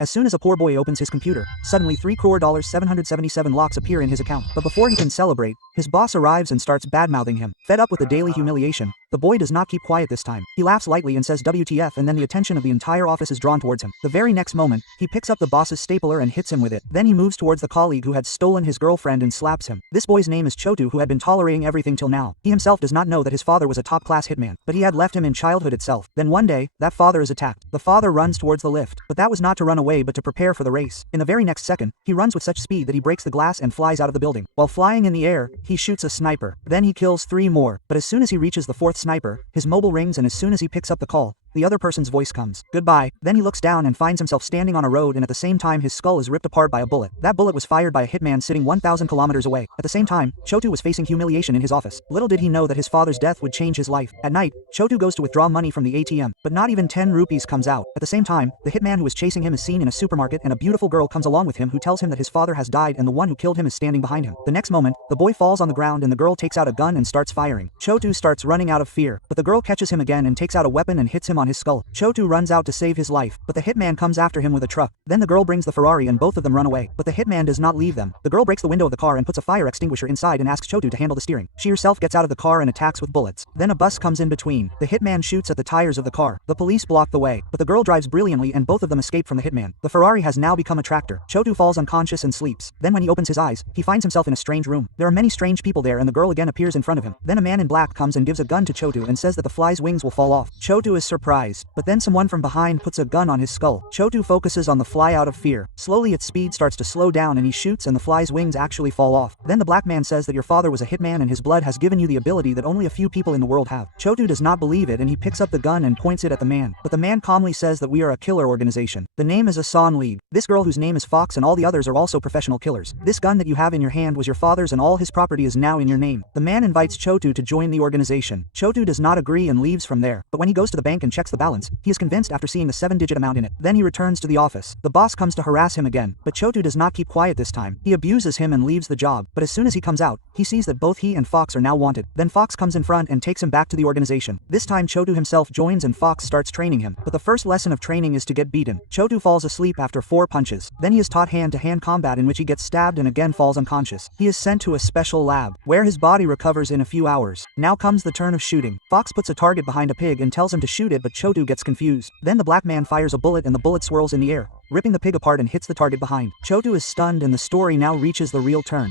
As soon as a poor boy opens his computer, suddenly $3,777 locks appear in his account. But before he can celebrate, his boss arrives and starts bad-mouthing him. Fed up with the daily humiliation, the boy does not keep quiet this time. He laughs lightly and says WTF, and then the attention of the entire office is drawn towards him. The very next moment, he picks up the boss's stapler and hits him with it. Then he moves towards the colleague who had stolen his girlfriend and slaps him. This boy's name is Chotu, who had been tolerating everything till now. He himself does not know that his father was a top-class hitman, but he had left him in childhood itself. Then one day, that father is attacked. The father runs towards the lift, but that was not to run away but to prepare for the race. In the very next second, he runs with such speed that he breaks the glass and flies out of the building. While flying in the air, he shoots a sniper. Then he kills 3 more, but as soon as he reaches the 4th sniper, his mobile rings, and as soon as he picks up the call, the other person's voice comes. Goodbye. Then he looks down and finds himself standing on a road, and at the same time his skull is ripped apart by a bullet. That bullet was fired by a hitman sitting 1,000 kilometers away. At the same time, Chotu was facing humiliation in his office. Little did he know that his father's death would change his life. At night, Chotu goes to withdraw money from the ATM, but not even 10 rupees comes out. At the same time, the hitman who is chasing him is seen in a supermarket, and a beautiful girl comes along with him who tells him that his father has died and the one who killed him is standing behind him. The next moment, the boy falls on the ground and the girl takes out a gun and starts firing. Chotu starts running out of fear, but the girl catches him again and takes out a weapon and hits him on his skull. Chotu runs out to save his life, but the hitman comes after him with a truck. Then the girl brings the Ferrari and both of them run away, but the hitman does not leave them. The girl breaks the window of the car and puts a fire extinguisher inside and asks Chotu to handle the steering. She herself gets out of the car and attacks with bullets. Then a bus comes in between. The hitman shoots at the tires of the car. The police block the way, but the girl drives brilliantly and both of them escape from the hitman. The Ferrari has now become a tractor. Chotu falls unconscious and sleeps. Then when he opens his eyes, he finds himself in a strange room. There are many strange people there, and the girl again appears in front of him. Then a man in black comes and gives a gun to Chotu and says that the fly's wings will fall off. Chotu is surprised, but then someone from behind puts a gun on his skull. Chotu focuses on the fly out of fear. Slowly its speed starts to slow down and he shoots and the fly's wings actually fall off. Then the black man says that your father was a hitman and his blood has given you the ability that only a few people in the world have. Chotu does not believe it and he picks up the gun and points it at the man. But the man calmly says that we are a killer organization. The name is Asan League. This girl whose name is Fox and all the others are also professional killers. This gun that you have in your hand was your father's and all his property is now in your name. The man invites Chotu to join the organization. Chotu does not agree and leaves from there. But when he goes to the bank and checks the balance, he is convinced after seeing the 7-digit amount in it. Then he returns to the office. The boss comes to harass him again, but Chotu does not keep quiet this time. He abuses him and leaves the job, but as soon as he comes out, he sees that both he and Fox are now wanted. Then Fox comes in front and takes him back to the organization. This time Chotu himself joins and Fox starts training him, but the first lesson of training is to get beaten. Chotu falls asleep after 4 punches. Then he is taught hand-to-hand combat in which he gets stabbed and again falls unconscious. He is sent to a special lab, where his body recovers in a few hours. Now comes the turn of shooting. Fox puts a target behind a pig and tells him to shoot it, but Chotu gets confused. Then the black man fires a bullet and the bullet swirls in the air, ripping the pig apart and hits the target behind. Chotu is stunned and the story now reaches the real turn.